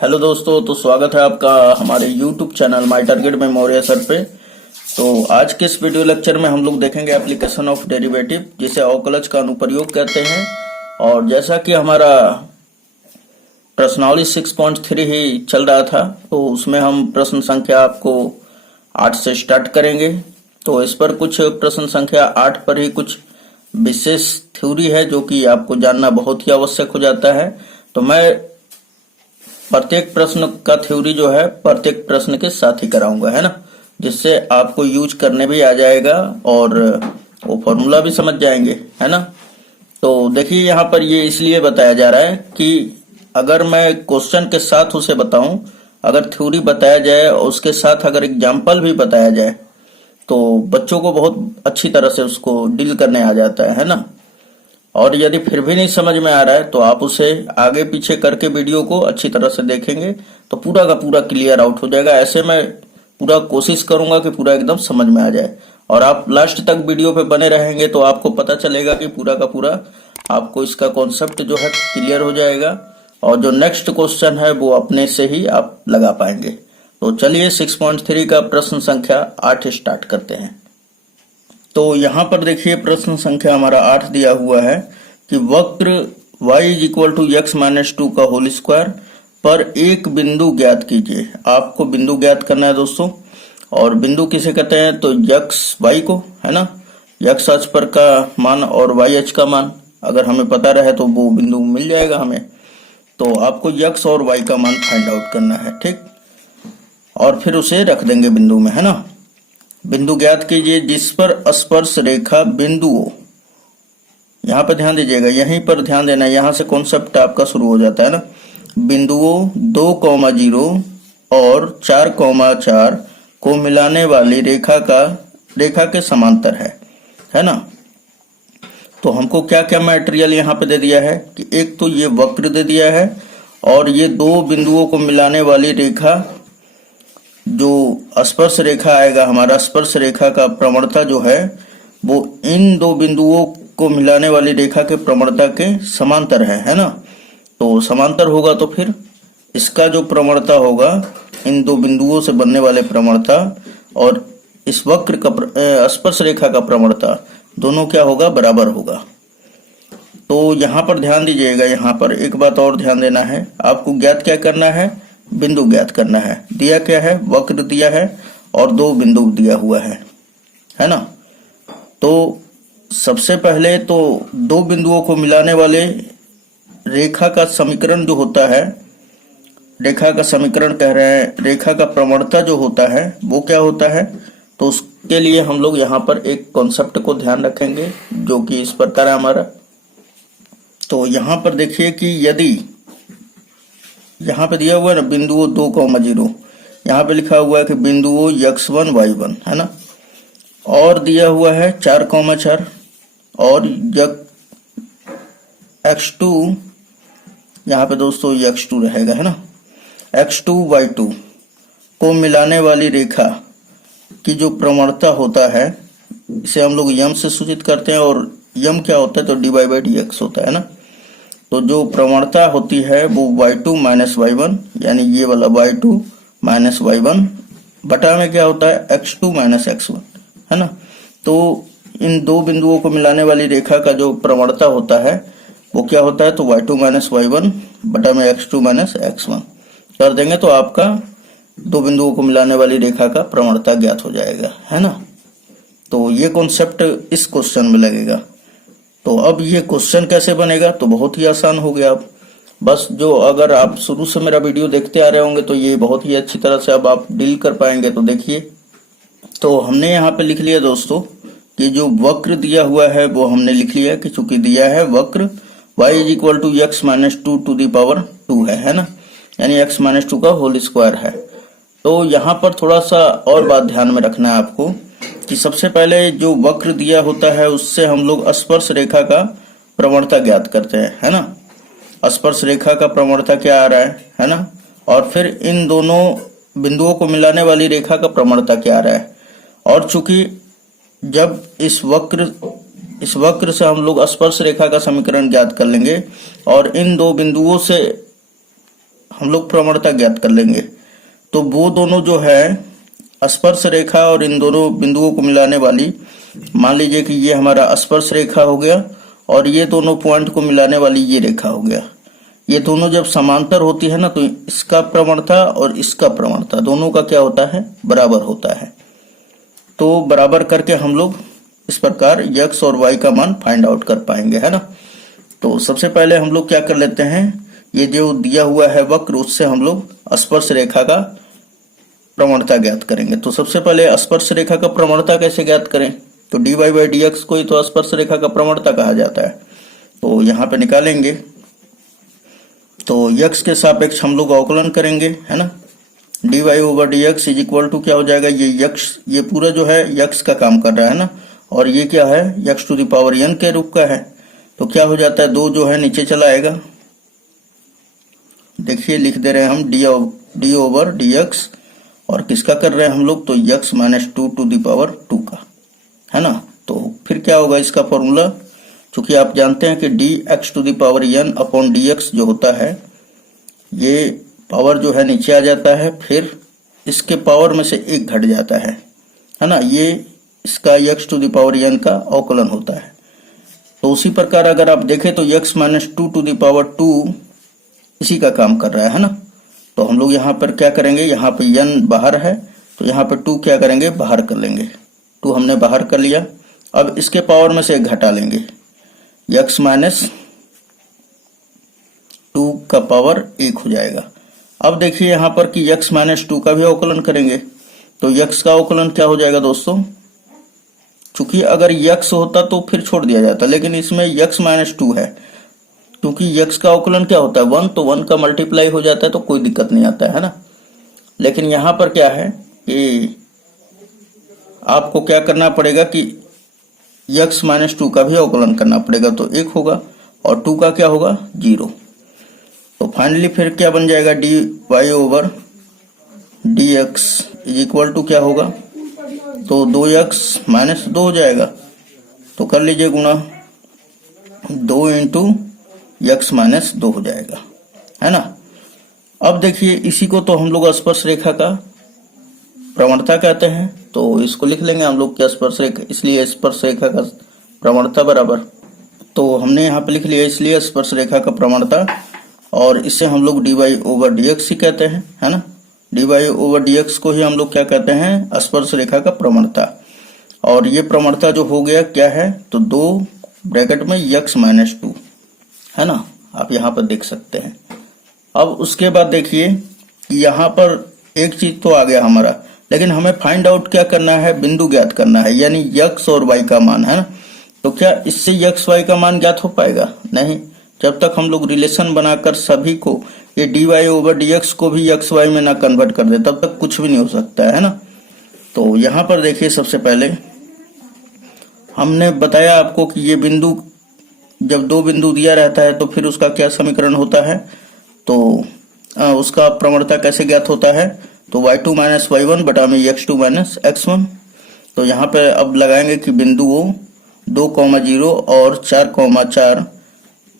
Hello दोस्तों, तो स्वागत है आपका हमारे YouTube चैनल माय टारगेट में मौर्य सर पे। तो आज के इस वीडियो लेक्चर में हम लोग देखेंगे एप्लीकेशन ऑफ डेरिवेटिव, जिसे अवकलज का अनुप्रयोग कहते हैं। और जैसा कि हमारा प्रश्नावली 6.3 ही चल रहा था, तो उसमें हम प्रश्न संख्या आपको 8 से स्टार्ट करेंगे। तो इस पर कुछ प्रश्न संख्या 8 पर ही कुछ विशेष थ्योरी है जो कि आपको जानना बहुत ही आवश्यक हो जाता है। तो मैं प्रत्येक प्रश्न का थ्योरी जो है प्रत्येक प्रश्न के साथ ही कराऊंगा, है ना, जिससे आपको यूज करने भी आ जाएगा और वो फॉर्मूला भी समझ जाएंगे, है ना। तो देखिए यहाँ पर ये इसलिए बताया जा रहा है कि अगर मैं क्वेश्चन के साथ उसे बताऊं, अगर थ्योरी बताया जाए और उसके साथ अगर एग्जाम्पल भी बताया जाए, तो बच्चों को बहुत अच्छी तरह से उसको डील करने आ जाता है ना। और यदि फिर भी नहीं समझ में आ रहा है तो आप उसे आगे पीछे करके वीडियो को अच्छी तरह से देखेंगे तो पूरा का पूरा क्लियर आउट हो जाएगा। ऐसे मैं पूरा कोशिश करूंगा कि पूरा एकदम समझ में आ जाए, और आप लास्ट तक वीडियो पे बने रहेंगे तो आपको पता चलेगा कि पूरा का पूरा आपको इसका कॉन्सेप्ट जो है क्लियर हो जाएगा, और जो नेक्स्ट क्वेश्चन है वो अपने से ही आप लगा पाएंगे। तो चलिए 6.3 का प्रश्न संख्या 8 स्टार्ट करते हैं। तो यहाँ पर देखिए प्रश्न संख्या हमारा 8 दिया हुआ है कि वक्र y = x-2 का होल स्क्वायर पर एक बिंदु ज्ञात कीजिए। आपको बिंदु ज्ञात करना है दोस्तों, और बिंदु किसे कहते हैं तो x y को, है ना। x अक्ष पर का मान और y अक्ष का मान अगर हमें पता रहे तो वो बिंदु मिल जाएगा हमें। तो आपको x और y का मान फाइंड आउट करना है, ठीक, और फिर उसे रख देंगे बिंदु में, है ना। बिंदु ज्ञात कीजिए जिस पर स्पर्श रेखा बिंदुओं, यहाँ पर ध्यान दीजिएगा, यहीं पर ध्यान देना, यहाँ से कॉन्सेप्ट आपका शुरू हो जाता है ना। बिंदुओं 2,0 और 4,4 को मिलाने वाली रेखा के समांतर है ना। तो हमको क्या क्या मटेरियल यहाँ पे दे दिया है कि एक तो ये वक्र दे दिया है, और ये दो बिंदुओं को मिलाने वाली रेखा, जो स्पर्श रेखा आएगा हमारा, स्पर्श रेखा का प्रवणता जो है वो इन दो बिंदुओं को मिलाने वाली रेखा के प्रवणता के समांतर है ना। तो समांतर होगा तो फिर इसका जो प्रवणता होगा, इन दो बिंदुओं से बनने वाले प्रवणता और इस वक्र का स्पर्श रेखा का प्रवणता दोनों क्या होगा, बराबर होगा। तो यहाँ पर ध्यान दीजिएगा, यहाँ पर एक बात और ध्यान देना है, आपको ज्ञात क्या करना है, बिंदु ज्ञात करना है। दिया क्या है, वक्र दिया है और दो बिंदु दिया हुआ है ना। तो सबसे पहले तो दो बिंदुओं को मिलाने वाले रेखा का समीकरण जो होता है, रेखा का समीकरण कह रहे हैं, रेखा का प्रवणता जो होता है वो क्या होता है। तो उसके लिए हम लोग यहाँ पर एक कॉन्सेप्ट को ध्यान रखेंगे जो कि इस प्रकार है हमारा। तो यहाँ पर देखिए कि यदि यहाँ पे दिया हुआ है ना बिंदुओं 2,0, यहाँ पे लिखा हुआ है कि बिंदुओं x1 y1, है ना, और दिया हुआ है 4,4 और x2, यहाँ पे दोस्तों x2 रहेगा, है ना, x2 y2 को मिलाने वाली रेखा की जो प्रवणता होता है, इसे हम लोग यम से सूचित करते हैं, और यम क्या होता है तो dy/dx होता है ना। तो जो प्रवणता होती है वो y2 - y1, यानी ये वाला y2 - y1 बटा में क्या होता है x2 - x1, है ना। तो इन दो बिंदुओं को मिलाने वाली रेखा का जो प्रवणता होता है वो क्या होता है तो y2 - y1 बटा में x2 - x1 कर देंगे तो आपका दो बिंदुओं को मिलाने वाली रेखा का प्रवणता ज्ञात हो जाएगा, है ना। तो ये कॉन्सेप्ट इस क्वेश्चन में लगेगा। तो अब ये क्वेश्चन कैसे बनेगा, तो बहुत ही आसान हो गया। अब बस जो अगर आप शुरू से मेरा वीडियो देखते आ रहे होंगे तो ये बहुत ही अच्छी तरह से अब आप डील कर पाएंगे। तो देखिए, तो हमने यहाँ पे लिख लिया दोस्तों कि जो वक्र दिया हुआ है वो हमने लिख लिया कि चूंकि दिया है वक्र y = x-2 है ना, यानी x-2 का होल स्क्वायर है। तो यहाँ पर थोड़ा सा और बात ध्यान में रखना है आपको कि सबसे पहले जो वक्र दिया होता है उससे हम लोग स्पर्श रेखा का प्रवणता ज्ञात करते हैं, है ना। स्पर्श रेखा का प्रवणता क्या आ रहा है ना, और फिर इन दोनों बिंदुओं को मिलाने वाली रेखा का प्रवणता क्या आ रहा है। और चूंकि जब इस वक्र से हम लोग स्पर्श रेखा का समीकरण ज्ञात कर लेंगे और इन दो बिंदुओं से हम लोग प्रवणता ज्ञात कर लेंगे। तो वो दोनों जो है स्पर्श रेखा और इन दोनों बिंदुओं को मिलाने वाली, मान लीजिए कि ये हमारा स्पर्श रेखा हो गया और ये दोनों पॉइंट को मिलाने वाली ये रेखा हो गया। ये दोनों जब समांतर होती है ना, तो इसका प्रवणता और इसका प्रवणता दोनों का क्या होता है, बराबर होता है। तो बराबर करके हम लोग इस प्रकार x और y का मान फाइंड आउट कर पाएंगे, है ना। तो सबसे पहले हम लोग क्या कर लेते हैं, ये जो दिया हुआ है वक्र, उससे हम लोग स्पर्श रेखा का प्रवणता ज्ञात करेंगे। तो सबसे पहले स्पर्श रेखा का प्रवणता कैसे ज्ञात करें, तो dy बाई dx को ही तो स्पर्श रेखा का प्रवणता कहा जाता है। तो यहाँ पे निकालेंगे, तो x के सापेक्ष हम लोग अवकलन करेंगे, है ना। dy over dx is equal to क्या हो जाएगा, ये x, ये पूरा जो है x का काम कर रहा है ना, और ये क्या है, x to the power n के रूप का है। तो क्या हो जाता है, 2 जो है नीचे चला आएगा। देखिए लिख दे रहे हैं हम d ओवर dx, और किसका कर रहे हैं हम लोग, तो x minus 2 to the power 2 का, है ना। तो फिर क्या होगा इसका फॉर्मूला, चूंकि आप जानते हैं कि dx to the power n upon dx जो होता है, ये पावर जो है नीचे आ जाता है, फिर इसके पावर में से 1 घट जाता है ना। ये इसका x to the power n का अवकलन होता है। तो उसी प्रकार अगर आप देखें तो x minus 2 to the power 2 इसी का काम कर रहा है ना। तो हम लोग यहाँ पर क्या करेंगे, यहाँ पे n बाहर है तो यहाँ पे 2 क्या करेंगे, बाहर कर लेंगे। 2 हमने बाहर कर लिया। अब इसके पावर में से 1 घटा लेंगे, x माइनस 2 का पावर 1 हो जाएगा। अब देखिए यहाँ पर कि x माइनस 2 का भी अवकलन करेंगे, तो x का अवकलन क्या हो जाएगा दोस्तों, चूंकि अगर x होता तो फिर छोड़ दिया जाता, लेकिन इसमें x माइनस 2 है, क्योंकि x का अवकलन क्या होता है 1, तो 1 का मल्टीप्लाई हो जाता है, तो कोई दिक्कत नहीं आता है ना। लेकिन यहाँ पर क्या है कि आपको क्या करना पड़ेगा कि x माइनस 2 का भी अवकलन करना पड़ेगा, तो 1 होगा और 2 का क्या होगा 0। तो फाइनली फिर क्या बन जाएगा, dy over dx is equal to क्या होगा, तो 2x माइनस 2 हो जाएगा। तो कर लीजिए गुणा, 2 इंटू x माइनस 2 हो जाएगा, है ना। अब देखिए इसी को तो हम लोग स्पर्श रेखा का प्रवणता कहते हैं, तो इसको लिख लेंगे हम लोग क्या, स्पर्श रेखा, इसलिए स्पर्श रेखा का प्रवणता बराबर, तो हमने यहाँ पे लिख लिया इसलिए स्पर्श रेखा का प्रवणता, और इससे हम लोग dy ओवर dx ही कहते हैं, है ना। dy ओवर dx को ही हम लोग क्या कहते हैं, स्पर्श रेखा का प्रवणता। और ये प्रवणता जो हो गया क्या है, तो 2 ब्रैकेट में x माइनस 2, है ना, आप यहाँ पर देख सकते हैं। अब उसके बाद देखिए यहाँ पर एक चीज तो आ गया हमारा, लेकिन हमें फाइंड आउट क्या करना है, बिंदु ज्ञात करना है, यानी x और y का मान, है ना। तो क्या इससे x y का मान ज्ञात हो पाएगा, नहीं। जब तक हम लोग रिलेशन बनाकर सभी को, ये dy ओवर dx को भी x y में ना कन्वर्ट कर दे, तब तक कुछ भी नहीं हो सकता है ना। तो यहाँ पर देखिए सबसे पहले हमने बताया आपको कि ये बिंदु, जब 2 बिंदु दिया रहता है तो फिर उसका क्या समीकरण होता है, तो उसका प्रवणता कैसे ज्ञात होता है, तो y2 माइनस y1 बटा में x2 माइनस x1। तो यहाँ पे अब लगाएंगे कि बिंदुओं 2,0 और 4,4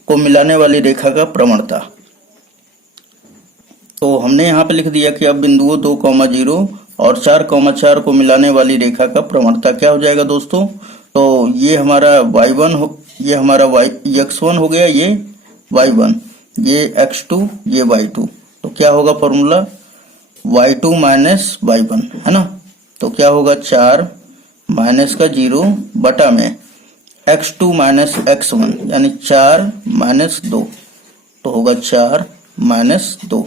को मिलाने वाली रेखा का प्रवणता। तो हमने यहाँ पे लिख दिया कि अब बिंदुओं 2,0 और 4,4 को मिलाने वाली रेखा का प्रवणता क्या हो जाएगा दोस्तों, तो ये हमारा y1 हो, ये हमारा x1 हो गया, ये y1, ये x2, ये y2। तो क्या होगा फॉर्मूला, y2 माइनस y1, है ना। तो क्या होगा 4 माइनस का 0 बटा में x2 माइनस x1, यानी 4 माइनस 2, तो होगा 4 माइनस 2।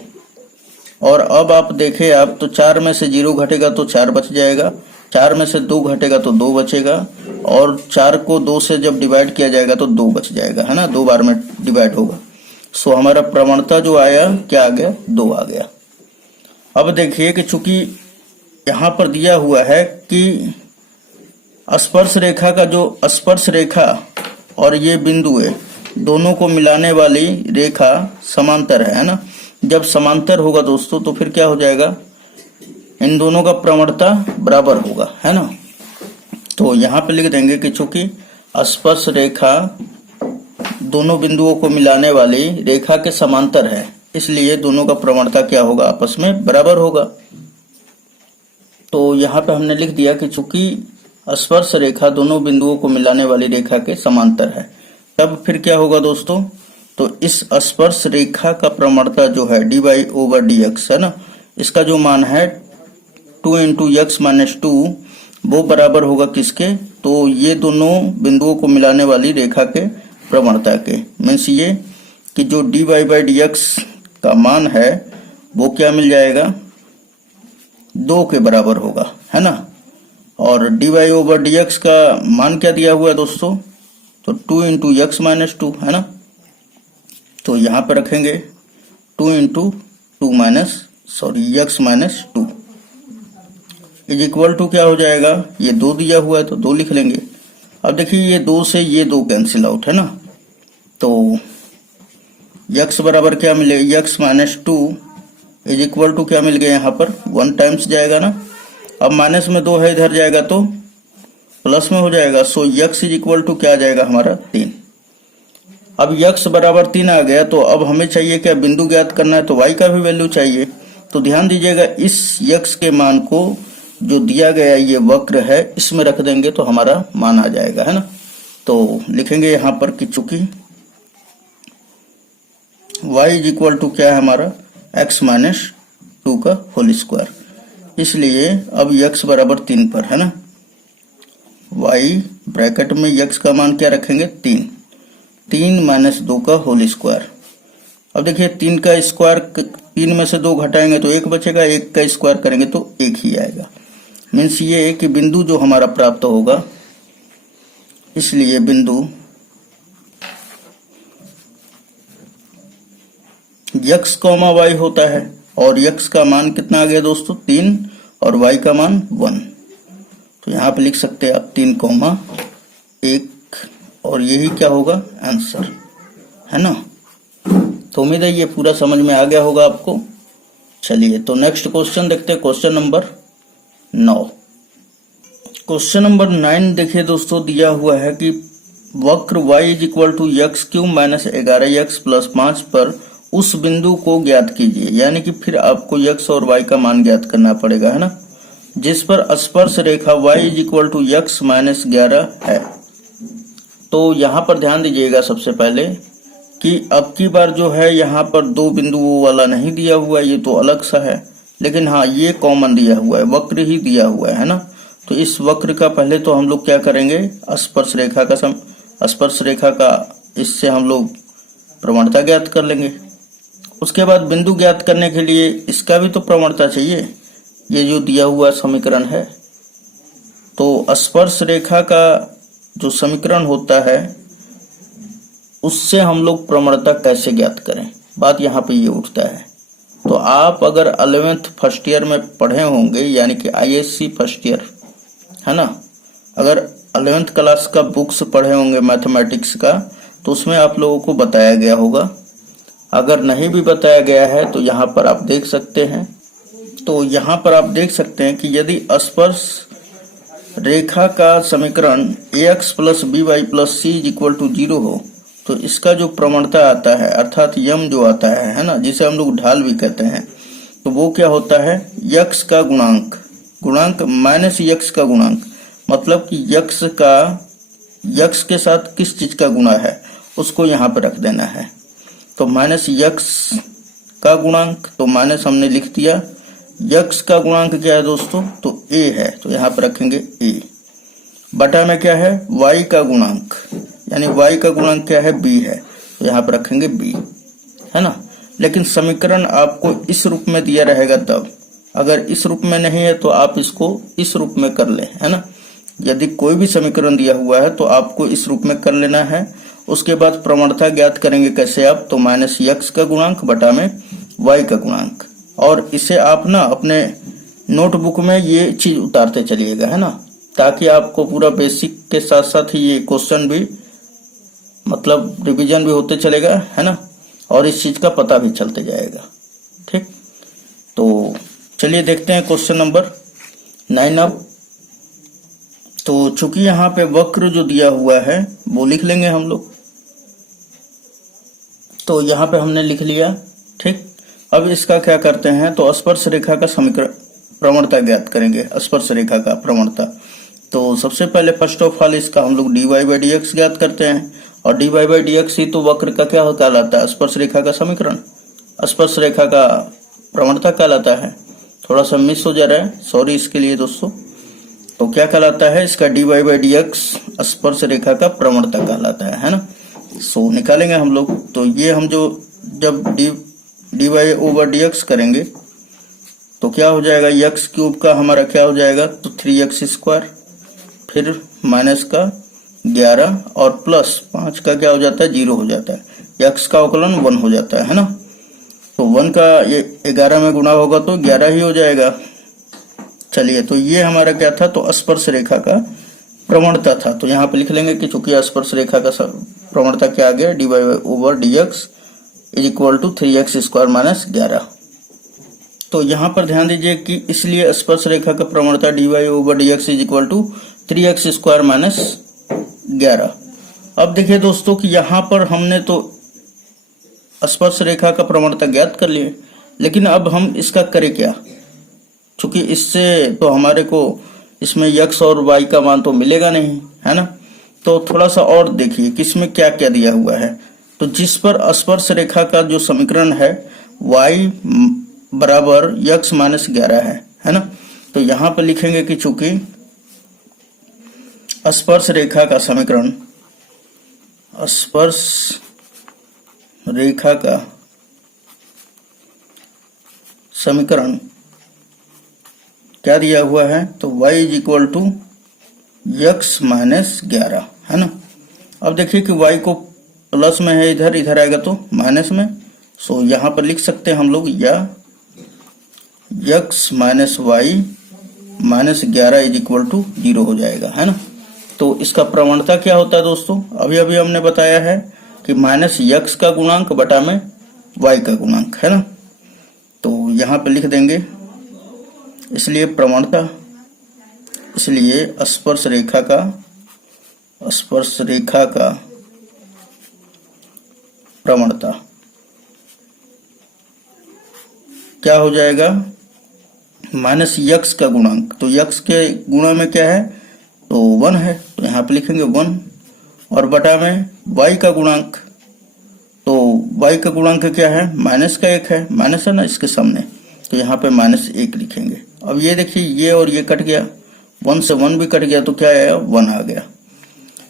और अब आप देखें आप, तो 4 में से 0 घटेगा तो 4 बच जाएगा, 4 में से 2 घटेगा तो 2 बचेगा, और 4 को 2 से जब डिवाइड किया जाएगा तो 2 बच जाएगा, है ना, 2 बार में डिवाइड होगा। सो हमारा प्रवणता जो आया क्या आ गया, 2 आ गया। अब देखिए कि चूंकि यहाँ पर दिया हुआ है कि स्पर्श रेखा का जो स्पर्श रेखा और ये बिंदु है, दोनों को मिलाने वाली रेखा समांतर है ना। जब समांतर होगा दोस्तों तो फिर क्या हो जाएगा, इन दोनों का प्रवणता बराबर होगा, है ना। तो यहाँ पे लिख देंगे कि चूंकि स्पर्श रेखा दोनों बिंदुओं को मिलाने वाली रेखा के समांतर है, इसलिए दोनों का प्रवणता क्या होगा, आपस में बराबर होगा। तो यहाँ पे हमने लिख दिया कि चूंकि स्पर्श रेखा दोनों बिंदुओं को मिलाने वाली रेखा के समांतर है, तब फिर क्या होगा दोस्तों, तो इस स्पर्श रेखा का प्रवणता जो है dy/dx है ना, इसका जो मान है 2 × x - 2 वो बराबर होगा किसके, तो ये दोनों बिंदुओं को मिलाने वाली रेखा के प्रवणता के। मीन्स ये कि जो dy/dx का मान है वो क्या मिल जाएगा, 2 के बराबर होगा, है ना। और dy/dx का मान क्या दिया हुआ है दोस्तों, तो 2 × x - 2 है ना। तो यहाँ पे रखेंगे 2 × x - 2 इज इक्वल टू क्या हो जाएगा, ये 2 दिया हुआ है तो 2 लिख लेंगे। अब देखिए ये 2 से ये 2 कैंसिल आउट है ना, तो x बराबर क्या मिलेगा, x - 2 इज इक्वल टू क्या मिल गया, यहाँ पर 1 टाइम्स जाएगा ना। अब माइनस में 2 है, इधर जाएगा तो प्लस में हो जाएगा। सो x इज इक्वल टू क्या आ जाएगा हमारा 3। अब x बराबर 3 आ गया, तो अब हमें चाहिए क्या, बिंदु ज्ञात करना है, तो y का भी वैल्यू चाहिए। तो ध्यान दीजिएगा इस x के मान को जो दिया गया ये वक्र है इसमें रख देंगे तो हमारा मान आ जाएगा, है ना। तो लिखेंगे यहाँ पर कि चूंकि y इज इक्वल टू क्या है हमारा x - 2 का होल स्क्वायर, इसलिए अब x बराबर 3 पर है ना, y ब्रैकेट में x का मान क्या रखेंगे 3 - 2 का होल स्क्वायर। अब देखिए 3 का स्क्वायर, 3 में से 2 घटाएंगे तो 1 बचेगा, 1 का स्क्वायर करेंगे तो 1 ही आएगा। मीन्स ये है कि बिंदु जो हमारा प्राप्त होगा, इसलिए बिंदु x, y होता है और x का मान कितना आ गया दोस्तों 3 और y का मान 1। तो यहाँ पे लिख सकते हैं आप 3, 1 और यही क्या होगा आंसर, है ना। तो उम्मीद है ये पूरा समझ में आ गया होगा आपको। चलिए तो नेक्स्ट क्वेश्चन देखते हैं, क्वेश्चन नंबर 9। क्वेश्चन नंबर 9 देखिए दोस्तों, दिया हुआ है कि वक्र y is equal to x³ - 11x + 5 पर उस बिंदु को ज्ञात कीजिए, यानी कि फिर आपको x और y का मान ज्ञात करना पड़ेगा, है ना, जिस पर स्पर्श रेखा y is equal to x - 11 है। तो यहाँ पर ध्यान दीजिएगा सबसे पहले कि अब की बार जो है यहाँ पर 2 बिंदुओं वाला नहीं दिया हुआ है, ये तो अलग सा है, लेकिन हाँ ये कॉमन दिया हुआ है, वक्र ही दिया हुआ है ना। तो इस वक्र का पहले तो हम लोग क्या करेंगे, स्पर्श रेखा का इससे हम लोग प्रवणता ज्ञात कर लेंगे। उसके बाद बिंदु ज्ञात करने के लिए इसका भी तो प्रवणता चाहिए, ये जो दिया हुआ समीकरण है। तो स्पर्श रेखा का जो समीकरण होता है उससे हम लोग प्रवणता कैसे ज्ञात करें, बात यहाँ पे ये उठता है। तो आप अगर 11th फर्स्ट ईयर में पढ़े होंगे, यानी कि ISC फर्स्ट ईयर, है ना, अगर 11th क्लास का बुक्स पढ़े होंगे मैथमेटिक्स का, तो उसमें आप लोगों को बताया गया होगा। अगर नहीं भी बताया गया है तो यहाँ पर आप देख सकते हैं। तो यहाँ पर आप देख सकते हैं कि यदि स्पर्श रेखा का समीकरण ax + by + c = 0 हो, तो इसका जो प्रवणता आता है अर्थात यम जो आता है ना, जिसे हम लोग ढाल भी कहते हैं, तो वो क्या होता है, x का गुणांक माइनस x का गुणांक, मतलब कि x के साथ किस चीज का गुणा है उसको यहाँ पे रख देना है। तो माइनस x का गुणांक, तो माइनस हमने लिख दिया, x का गुणांक क्या है दोस्तों, तो a है, तो यहाँ पे रखेंगे a, बटा में क्या है y का गुणांक, यानी y का गुणांक क्या है b है, तो यहाँ पे रखेंगे b, है ना। लेकिन समीकरण आपको इस रूप में दिया रहेगा तब, अगर इस रूप में नहीं है तो आप इसको इस रूप में कर ले, है ना। यदि कोई भी समीकरण दिया हुआ है तो आपको इस रूप में कर लेना है। उसके बाद प्रवणता ज्ञात करेंगे कैसे आप, तो माइनस x का गुणांक बटा में y का गुणांक, और इसे आप ना अपने नोटबुक में ये चीज उतारते चलिएगा, है ना, ताकि आपको पूरा बेसिक के साथ साथ ही ये क्वेश्चन भी मतलब रिवीजन भी होते चलेगा, है ना, और इस चीज का पता भी चलते जाएगा। ठीक, तो चलिए देखते हैं क्वेश्चन नंबर 9 अब। तो चूंकि यहाँ पे वक्र जो दिया हुआ है वो लिख लेंगे हम लोग। तो यहाँ पे हमने लिख लिया, ठीक। अब इसका क्या करते हैं, तो स्पर्श रेखा का समीकरण प्रवणता ज्ञात करेंगे, स्पर्श रेखा का प्रवणता। तो सबसे पहले फर्स्ट ऑफ ऑल इसका हम लोग dy बाई डी एक्स ज्ञात करते हैं, और dy बाई डी एक्स ही तो वक्र का क्या कहलाता है, स्पर्श रेखा का समीकरण, स्पर्श रेखा का प्रवणता कहलाता है। थोड़ा सा मिस हो जा रहा है, सॉरी इसके लिए दोस्तों। तो क्या कहलाता है इसका, dy बाई डी एक्स स्पर्श रेखा का प्रवणता कहलाता है ना। सो निकालेंगे हम लोग, तो ये हम जो जब dy ओवर डी एक्स करेंगे तो क्या हो जाएगा, एक्स क्यूब का हमारा क्या हो जाएगा, तो 3x स्क्वायर, फिर माइनस का 11 और प्लस 5 का क्या हो जाता है, 0 हो जाता है। x का अवकलन 1 हो जाता है ना। तो 1 का ये 11 में गुणा होगा तो 11 ही हो जाएगा। चलिए, तो ये हमारा क्या था, तो स्पर्श रेखा का प्रवणता था। तो यहाँ पे लिख लेंगे कि चूंकि स्पर्श रेखा का प्रवणता क्या आ गया, dy over d x is equal to 3x square minus 11। तो यहाँ पर ध्यान दीजिए कि इसलिए स्पर्श रेखा का प्रवणता dy over d x is equal to 3x square minus 11। अब देखिए दोस्तों कि यहाँ पर हमने तो स्पर्श रेखा का प्रवणता ज्ञात कर लिए, लेकिन अब हम इसका करें क्या, क्योंकि इससे तो हमारे को इसमें x और y का मान तो मिलेगा नहीं, है ना। तो थोड़ा सा और देखिए कि इसमें क्या क्या दिया हुआ है। तो जिस पर स्पर्श रेखा का जो समीकरण है y बराबर x माइनस 11 है ना। तो यहाँ पर लिखेंगे कि चूंकि स्पर्श रेखा का समीकरण, स्पर्श रेखा का समीकरण क्या दिया हुआ है, तो y is equal to x minus 11 है ना। अब देखिए कि y को प्लस में है, इधर इधर आएगा तो माइनस में। सो यहाँ पर लिख सकते हैं हम लोग, या x minus y minus 11 is equal to 0 हो जाएगा, है ना। तो इसका प्रवणता क्या होता है दोस्तों, अभी अभी हमने बताया है कि माइनस x का गुणांक बटा में y का गुणांक, है ना। तो यहाँ पे लिख देंगे, इसलिए प्रवणता, इसलिए स्पर्श रेखा का प्रवणता क्या हो जाएगा, माइनस x का गुणांक। तो x के गुणा में क्या है, तो 1 है, तो यहाँ पे लिखेंगे 1, और बटा में y का गुणांक। तो y का गुणांक क्या है, माइनस का 1 है, माइनस है ना इसके सामने, तो यहाँ पे माइनस 1 लिखेंगे। अब ये देखिए, ये और ये कट गया, 1 से 1 भी कट गया, तो क्या आया, 1 आ गया।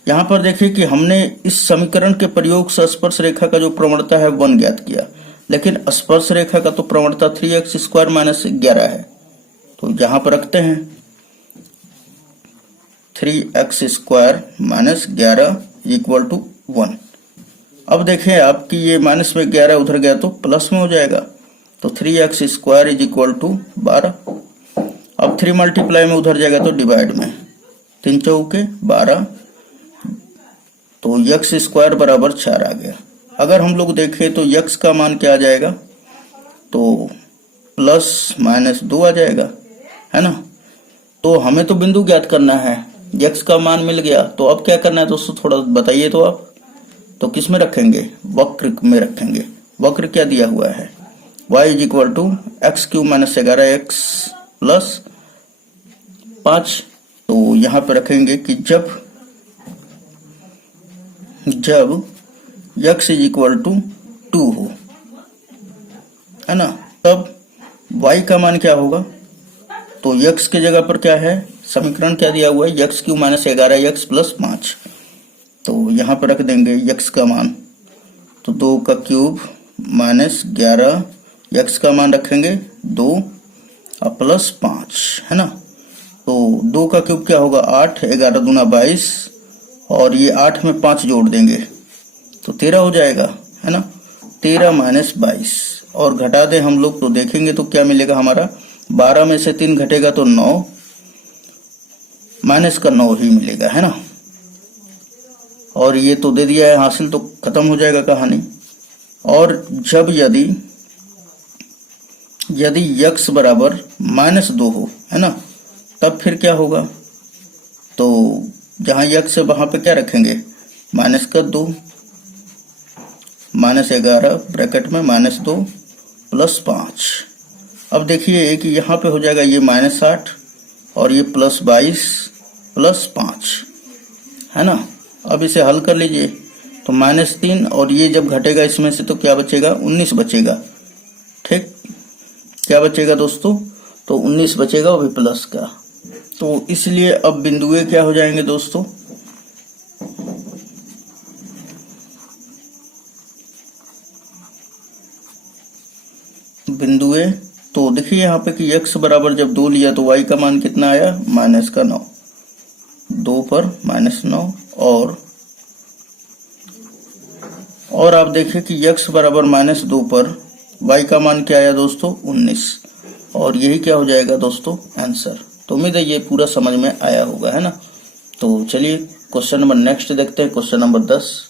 यहाँ पर देखिए कि हमने इस समीकरण के प्रयोग से स्पर्श रेखा का जो प्रवणता है 1 ज्ञात किया, लेकिन स्पर्श रेखा का तो प्रवणता 3x स्क्वायर माइनस 11 है। तो यहाँ पर रखते हैं 3x square minus 11 equal to 1। अब देखें आप कि ये माइनस में 11 उधर गया तो प्लस में हो जाएगा, तो 3x square is equal to 12। अब 3 मल्टीप्लाई में उधर जाएगा तो डिवाइड में, 3 चौके 12, तो x स्क्वायर बराबर 4 आ गया। अगर हम लोग देखें तो x का मान क्या आ जाएगा, तो प्लस माइनस 2 आ जाएगा, है ना। तो हमें तो बिंदु ज्ञात करना है, x का मान मिल गया, तो अब क्या करना है दोस्तों, थोड़ा बताइए तो आप। तो किस में रखेंगे, वक्र में रखेंगे। वक्र क्या दिया हुआ है, y is equal to x cube minus 11x plus 5। तो यहाँ पे रखेंगे कि जब x इज इक्वल टू 2 हो, है ना, तब y का मान क्या होगा। तो x के जगह पर क्या है, समीकरण क्या दिया हुआ है, x cube minus 11x plus 5। तो यहाँ पर रख देंगे x का मान, तो 2 का क्यूब माइनस 11, x का मान रखेंगे 2 और प्लस 5, है ना। तो 2 का क्यूब क्या होगा 8, 11 दूना 22, और ये 8 में 5 जोड़ देंगे तो 13 हो जाएगा, है ना। 13 माइनस 22 और घटा दें हम लोग तो देखेंगे तो क्या मिलेगा हमारा, 12 में से 3 घटेगा तो 9, माइनस का 9 ही मिलेगा, है ना। और ये तो दे दिया है हासिल, तो खत्म हो जाएगा कहानी। और जब यदि x बराबर -2 हो, है ना, तब फिर क्या होगा, तो जहां x है वहां पे क्या रखेंगे, -2, -11 ब्रैकेट में -2 +5। अब देखिए कि यहाँ पे हो जाएगा ये -8 और ये +22 +5, है ना। अब इसे हल कर लीजिए तो -3 और ये जब घटेगा इसमें से तो क्या बचेगा, 19 बचेगा। ठीक, क्या बचेगा दोस्तों, तो 19 बचेगा, वो भी प्लस का। तो इसलिए अब बिंदुए क्या हो जाएंगे दोस्तों, बिंदुए। तो देखिए यहाँ पे कि x बराबर जब 2 लिया तो y का मान कितना आया, -9, 2 पर -9। और आप देखिए कि x बराबर -2 पर y का मान क्या आया दोस्तों, 19। और यही क्या हो जाएगा दोस्तों, आंसर। तो उम्मीद है ये पूरा समझ में आया होगा, है ना। तो चलिए क्वेश्चन नंबर नेक्स्ट देखते हैं, क्वेश्चन नंबर 10।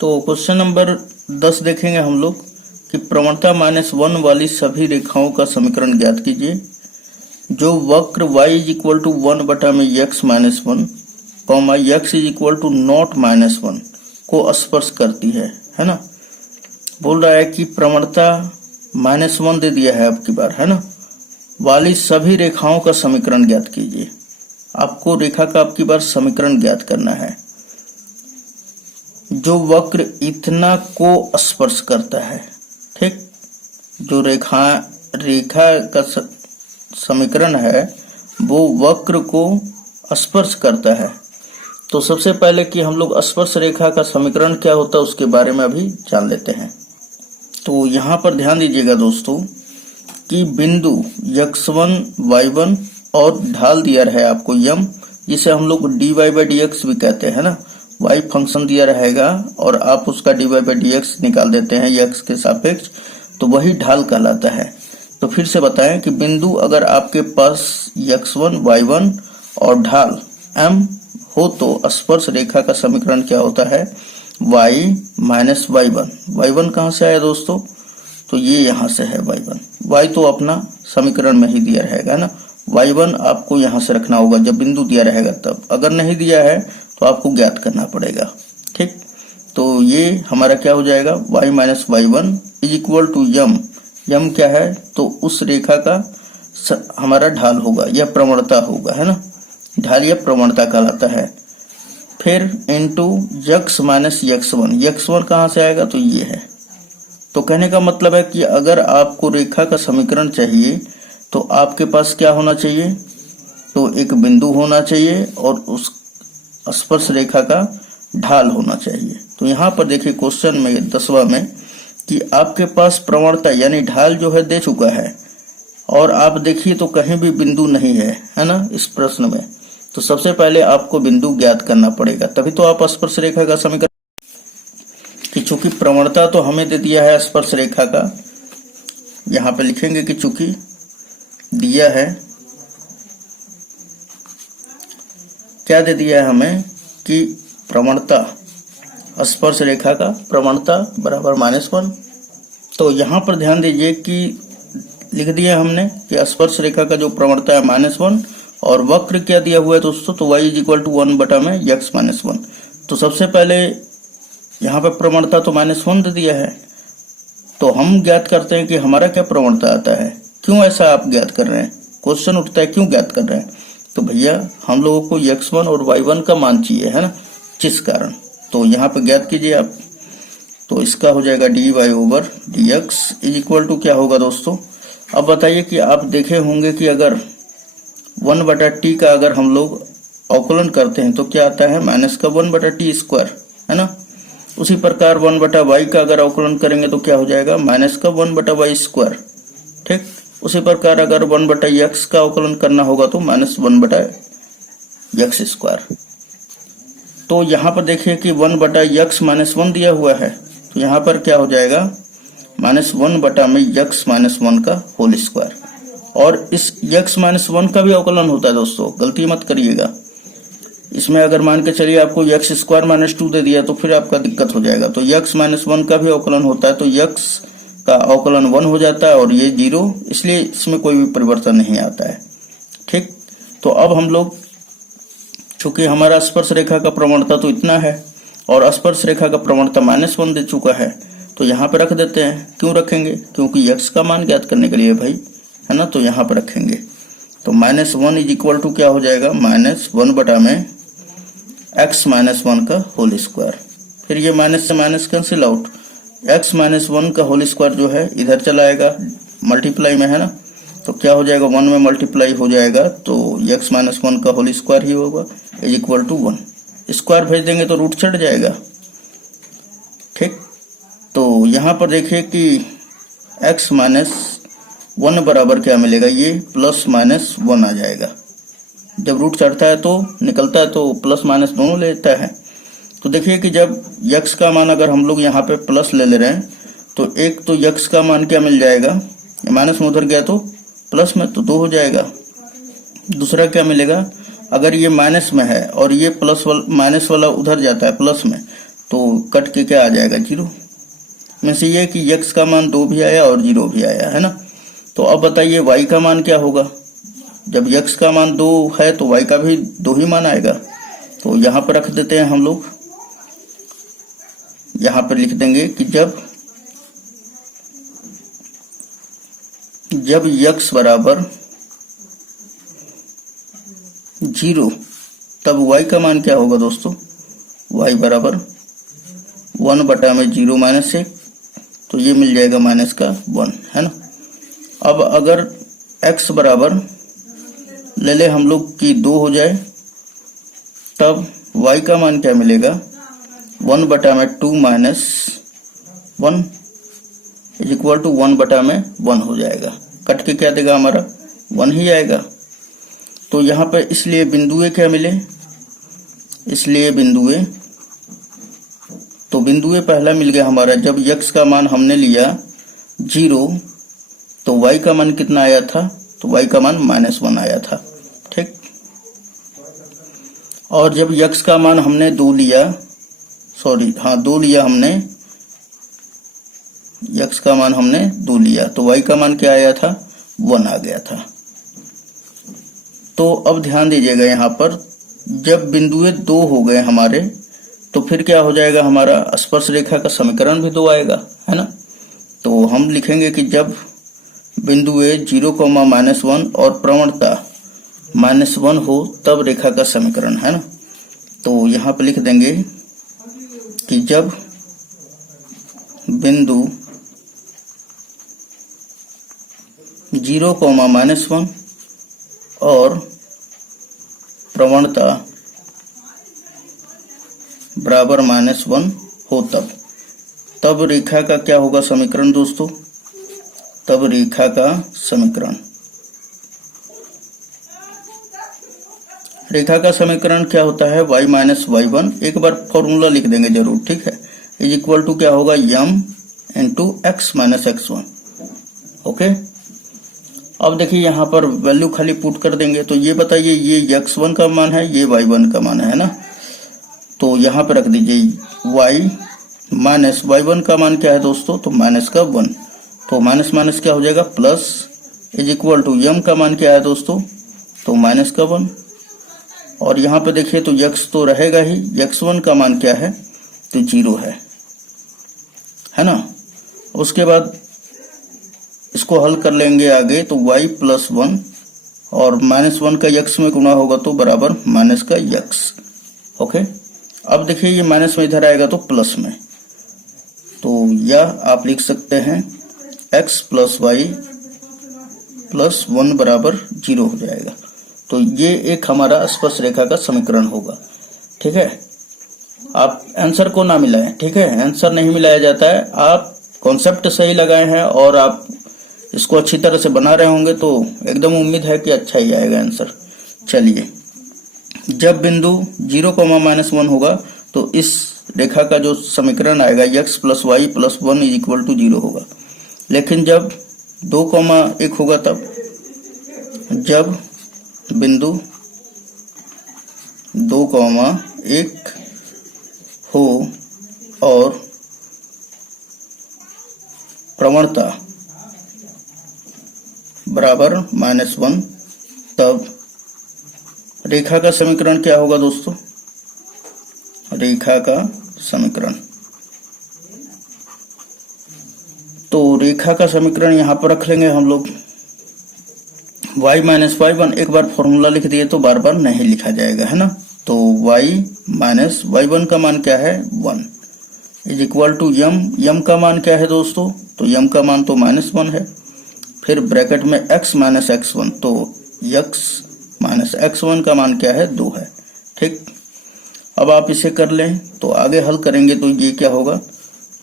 तो क्वेश्चन नंबर 10 देखेंगे हम लोग कि प्रवणता -1 वाली सभी रेखाओं का समीकरण ज्ञात कीजिए जो वक्र y = 1 बटा में x - 1, x = 0 -1 को स्पर्श करती है ना। बोल रहा है कि प्रवणता -1 दे दिया है आपकी बार, है ना, वाली सभी रेखाओं का समीकरण ज्ञात कीजिए। आपको रेखा का आपकी बार समीकरण ज्ञात करना है जो वक्र इतना को स्पर्श करता है। ठीक, जो रेखा का समीकरण है वो वक्र को स्पर्श करता है। तो सबसे पहले कि हम लोग स्पर्श रेखा का समीकरण क्या होता है उसके बारे में अभी जान लेते हैं। तो यहाँ पर ध्यान दीजिएगा दोस्तों कि बिंदु x1 y1 और ढाल दिया है आपको यम, जिसे हम लोग dy/dx भी कहते हैं ना। y फंक्शन दिया रहेगा और आप उसका dy/dx निकाल देते हैं x के सापेक्ष, तो वही ढाल कहलाता है। तो फिर से बताएं कि बिंदु अगर आपके पास x1 y1 और ढाल m हो तो स्पर्श रेखा का समीकरण क्या होता है, y - y1। y1 कहाँ से आया दोस्तों, तो ये यहाँ से है y1। y तो अपना समीकरण में ही दिया रहेगा ना, y1 आपको यहाँ से रखना होगा जब बिंदु दिया रहेगा तब। अगर नहीं दिया है तो आपको ज्ञात करना पड़ेगा। ठीक, तो ये हमारा क्या हो जाएगा, y - y1 = यम। यम क्या है, तो उस रेखा का हमारा ढाल होगा या प्रवणता होगा, है ना। ढाल या प्रवणता कहलाता है। फिर इनटू x - x1। x1 कहाँ से आएगा, तो ये है। तो कहने का मतलब है कि अगर आपको रेखा का समीकरण चाहिए तो आपके पास क्या होना चाहिए, तो एक बिंदु होना चाहिए और उस स्पर्श रेखा का ढाल होना चाहिए। तो यहाँ पर देखिए क्वेश्चन में 10वां में कि आपके पास प्रवणता यानी ढाल जो है दे चुका है और आप देखिए तो कहीं भी बिंदु नहीं है ना इस प्रश्न में। तो सबसे पहले आपको बिंदु ज्ञात करना पड़ेगा, तभी तो आप स्पर्श रेखा का समीकरण, कि चूंकि प्रवणता तो हमें दे दिया है स्पर्श रेखा का, यहाँ पे लिखेंगे कि चूंकि दिया है, क्या दे दिया है हमें, कि प्रवणता स्पर्श रेखा का प्रवणता बराबर -1। तो यहाँ पर ध्यान दीजिए कि लिख दिया हमने कि स्पर्श रेखा का जो प्रवणता है -1 और वक्र क्या दिया हुआ है दोस्तों, तो y = 1 बटा में x - 1। तो सबसे पहले यहाँ पे प्रवणता तो -1 दे दिया है, तो हम ज्ञात करते हैं कि हमारा क्या प्रवणता आता है। क्यों ऐसा आप ज्ञात कर रहे हैं, क्वेश्चन उठता है क्यों ज्ञात कर रहे हैं, तो भैया हम लोगों को x1 और y1 का मान चाहिए, है ना, जिस कारण। तो यहाँ पे ज्ञात कीजिए आप, तो इसका हो जाएगा dy/dx = क्या होगा दोस्तों। अब बताइए कि आप देखे होंगे कि अगर 1/t का अगर हम लोग अवकलन करते हैं तो क्या आता है, -1/t², है ना। उसी प्रकार 1/y का अगर अवकलन करेंगे तो क्या हो जाएगा, -1/y²। ठीक, उसी प्रकार अगर 1/x का अवकलन करना होगा तो -1/x²। तो यहाँ पर देखिए कि 1/x - 1 दिया हुआ है, तो यहाँ पर क्या हो जाएगा, -1 बटा में x - 1 का होल स्क्वायर। और इस x - 1 का भी अवकलन होता है दोस्तों, गलती मत करिएगा। इसमें अगर मान के चलिए आपको x² - 2 दे दिया तो फिर आपका दिक्कत हो जाएगा। तो x - 1 का भी अवकलन होता है, तो x का अवकलन 1 हो जाता है और ये 0, इसलिए इसमें कोई भी परिवर्तन नहीं आता है। ठीक, तो अब हम लोग, चूंकि हमारा स्पर्श रेखा का प्रवणता तो इतना है और स्पर्श रेखा का प्रवणता -1 दे चुका है, तो यहाँ पे रख देते हैं। क्यों रखेंगे? क्योंकि x का मान ज्ञात करने के लिए भाई, है ना, तो यहाँ पे रखेंगे। तो -1 इज इक्वल टू क्या हो जाएगा, -1 बटा में x -1 का होल स्क्वायर। फिर ये माइनस से माइनस कैंसिल आउट, x -1 का होल स्क्वायर जो है इधर चला आएगा, मल्टीप्लाई में है ना, तो क्या हो जाएगा, 1 में मल्टीप्लाई हो जाएगा, तो x -1 का होल स्क्वायर ही होगा इज इक्वल टू 1। स्क्वायर भेज देंगे तो रूट चढ़ जाएगा। ठीक, तो यहाँ पर देखिए कि x -1 बराबर क्या मिलेगा, ये +-1 आ जाएगा। जब रूट चढ़ता है तो निकलता है तो प्लस माइनस दोनों लेता है। तो देखिए कि जब x का मान अगर हम लोग यहाँ पे प्लस ले रहे हैं तो एक तो x का मान क्या मिल जाएगा, माइनस में उधर गया तो प्लस में, तो 2 हो जाएगा। दूसरा क्या मिलेगा, अगर ये माइनस में है और ये माइनस वाला उधर जाता है प्लस में, तो कट के क्या आ जाएगा, 0 में से ये कि x का मान 2 भी आया और 0 भी आया, है ना। तो अब बताइए y का मान क्या होगा। जब x का मान 2 है तो y का भी 2 ही मान आएगा। तो यहाँ पर रख देते हैं हम लोग, यहाँ पर लिख देंगे कि जब x बराबर 0 तब y का मान क्या होगा दोस्तों, y बराबर 1 बटा में 0 माइनस 1, तो ये मिल जाएगा माइनस का 1, है ना। अब अगर x बराबर ले ले हम लोग कि 2 हो जाए, तब y का मान क्या मिलेगा, 1 बटा में 2 माइनस 1 इज इक्वल टू 1 बटा में 1 हो जाएगा। कट के क्या देगा, हमारा 1 ही आएगा। तो यहाँ पर इसलिए बिंदुए क्या मिले, इसलिए बिंदुए, तो बिंदुए पहला मिल गया हमारा, जब x का मान हमने लिया 0 तो y का मान कितना आया था, तो y का मान -1 आया था। ठीक, और जब x का मान हमने 2 लिया, 2 लिया हमने, x का मान हमने 2 लिया, तो y का मान क्या आया था, 1 आ गया था। तो अब ध्यान दीजिएगा यहाँ पर, जब बिंदुए 2 हो गए हमारे, तो फिर क्या हो जाएगा, हमारा स्पर्श रेखा का समीकरण भी 2 आएगा, है ना। तो हम लिखेंगे कि जब बिंदुए 0, -1 और प्रवणता -1 हो तब रेखा का समीकरण, है ना। तो यहाँ पे लिख देंगे कि जब बिंदु 0, -1 और प्रवणता बराबर -1 हो तब रेखा का क्या होगा समीकरण दोस्तों, तब रेखा का समीकरण, रेखा का समीकरण क्या होता है, y -y1, एक बार फॉर्मूला लिख देंगे जरूर, ठीक है, इज इक्वल टू क्या होगा, m into x -x1। Okay, अब देखिए यहाँ पर वैल्यू खाली पुट कर देंगे, तो ये बताइए ये x1 का मान है, ये y1 का मान है ना। तो यहाँ पे रख दीजिए y -y1 का मान क्या है दोस्तों, तो -1, तो माइनस क्या हो जाएगा, plus, is equal to m का मान क्या है दोस्तों, तो -1, और यहाँ पे देखिए तो x तो रहेगा ही, x1 का मान क्या है, तो 0 है ना। उसके बाद इसको हल कर लेंगे आगे, तो y +1 और -1 का x में गुणा होगा तो बराबर माइनस का x। ओके, अब देखिए ये माइनस में इधर आएगा तो प्लस में, तो यह आप लिख सकते हैं x + y + 1 बराबर 0 हो जाएगा। तो ये एक हमारा स्पर्श रेखा का समीकरण होगा। ठीक है, आप आंसर को ना मिलाएं, ठीक है, आंसर नहीं मिलाया जाता है, आप कॉन्सेप्ट सही लगाए हैं और आप इसको अच्छी तरह से बना रहे होंगे तो एकदम उम्मीद है कि अच्छा ही आएगा आंसर। चलिए, जब बिंदु 0, -1 होगा तो इस रेखा का जो समीकरण आएगा x + y + 1 = 0 होगा। लेकिन जब 2, 1 होगा, तब जब बिंदु 2, 1 हो और प्रवणता बराबर -1, तब रेखा का समीकरण क्या होगा दोस्तों, रेखा का समीकरण रेखा का समीकरण यहाँ पर रख लेंगे हम लोग। y माइनस वाई वन, एक बार फॉर्मूला लिख दिए तो बार बार नहीं लिखा जाएगा, है ना। तो y माइनस वाई वन का मान क्या है 1 इज इक्वल टू यम का मान क्या है दोस्तों, तो यम का मान तो -1 है। फिर ब्रैकेट में x माइनस x1, तो x माइनस x1 का मान क्या है 2 है। ठीक, अब आप इसे कर लें तो आगे हल करेंगे तो ये क्या होगा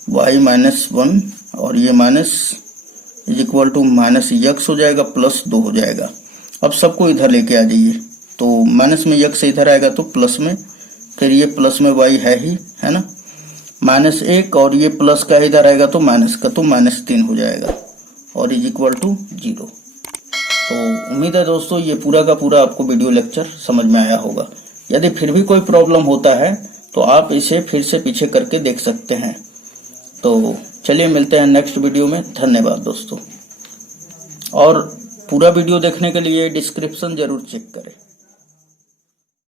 y माइनस 1 और ये minus is equal to minus x हो जाएगा प्लस 2 हो जाएगा। अब सबको इधर लेके आ जाइए, तो माइनस में यक्स इधर आएगा तो प्लस में, फिर ये प्लस में y है ही, है ना, -1 और ये प्लस का इधर आएगा तो माइनस का, तो -3 हो जाएगा और इज इक्वल टू 0। तो उम्मीद है दोस्तों ये पूरा का पूरा आपको वीडियो लेक्चर समझ में आया होगा। यदि फिर भी कोई प्रॉब्लम होता है तो आप इसे फिर से पीछे करके देख सकते हैं। तो चलिए मिलते हैं नेक्स्ट वीडियो में। धन्यवाद दोस्तों, और पूरा वीडियो देखने के लिए डिस्क्रिप्शन जरूर चेक करें।